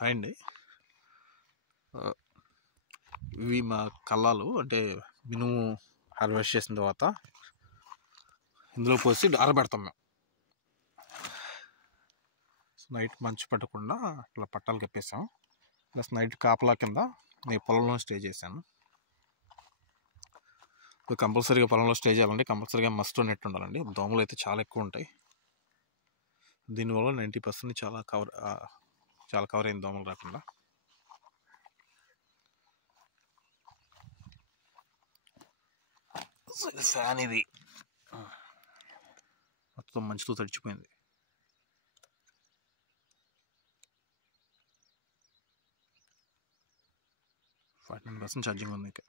Hi అండి. ఇవి మా కల్లాలు, అంటే మినుము హార్వెస్ట్ చేసిన తర్వాత ఇందులో పోసి ఆరబెడతాం మేము. నైట్ మంచు పట్టకుండా ఇట్లా పట్టాలు కప్పేసాం. ప్లస్ నైట్ కాపలా కింద నేను పొలంలో స్టే చేశాను. కంపల్సరీగా పొలంలో స్టే చేయాలండి. కంపల్సరీగా మస్ట్ నెట్ ఉండాలండి. దోమలు అయితే చాలా ఎక్కువ ఉంటాయి. దీనివల్ల 90% చాలా కవర్ అయింది దోమలు రాకుండా. ఫ్యాన్ ఇది మొత్తం మంచుతో తడిచిపోయింది. %49 ఛార్జింగ్ ఉంది. ఇంకా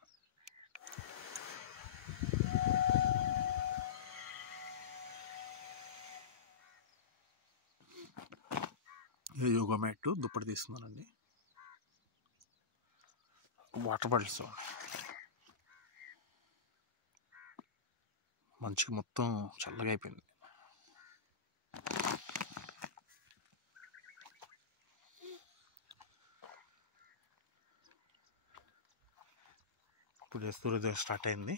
యోగా మ్యాట్ దుప్పటి తీస్తున్నానండి. వాటర్ బాటిల్స్ మంచిగా మొత్తం చల్లగా అయిపోయింది. ఇప్పుడు సూర్యోదయం స్టార్ట్ అయింది.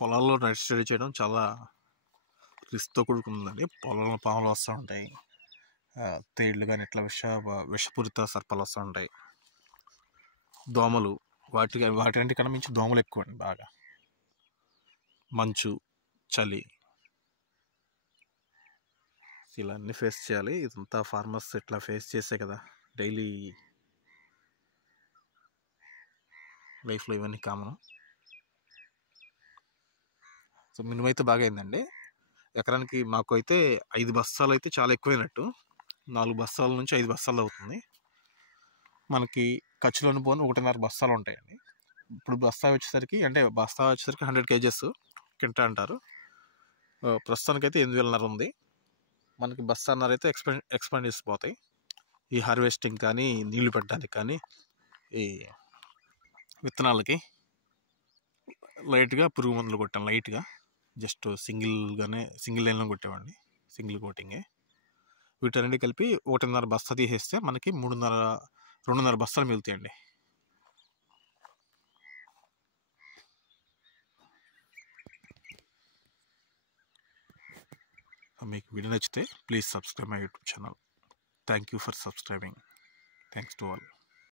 పొలాల్లో నైట్ స్టడీ చేయడం చాలా రిస్క్తో కూడుకుందండి. పొలంలో పాములు వస్తూ ఉంటాయి, తేళ్లు కానీ ఇట్లా విషపూరిత సర్పాలు వస్తూ ఉంటాయి, దోమలు. వాటికన్నా మించి దోమలు ఎక్కువ అండి. బాగా మంచు, చలి, ఇలా అన్నీ ఫేస్ చేయాలి. ఇదంతా ఫార్మర్స్ ఇట్లా ఫేస్ చేసే కదా డైలీ లైఫ్లో ఇవన్నీ కామన్. సో మినిమం అయితే బాగా అయిందండి. ఎకరానికి మాకు అయితే 5 బస్తాలు అయితే చాలా ఎక్కువైనట్టు. 4 బస్తాల నుంచి 5 బస్తాలు అవుతుంది. మనకి ఖర్చులను పోను 1.5 బస్తాలు ఉంటాయండి. ఇప్పుడు బస్తా వచ్చేసరికి 100 kgs కింటా అంటారు. ప్రస్తుతానికైతే 8,500 ఉంది. మనకి బస్తాన్నర అయితే ఎక్స్పెండిచర్స్ పోతాయి. ఈ హార్వెస్టింగ్ కానీ, నీళ్లు పెట్టడానికి కానీ, ఈ విత్తనాలకి లైట్గా పురుగు మందులు కొట్టాను. లైట్గా జస్ట్ సింగిల్ లైన్లో కొట్టేవాడిని, సింగిల్ కోటింగే. వీటన్నిటి కలిపి 1.5 బస్తా తీసేస్తే మనకి 2.5 బస్తాలు మిగులుతాయండి. మీకు వీడియో నచ్చితే please subscribe my YouTube channel. Thank you for subscribing. Thanks to all.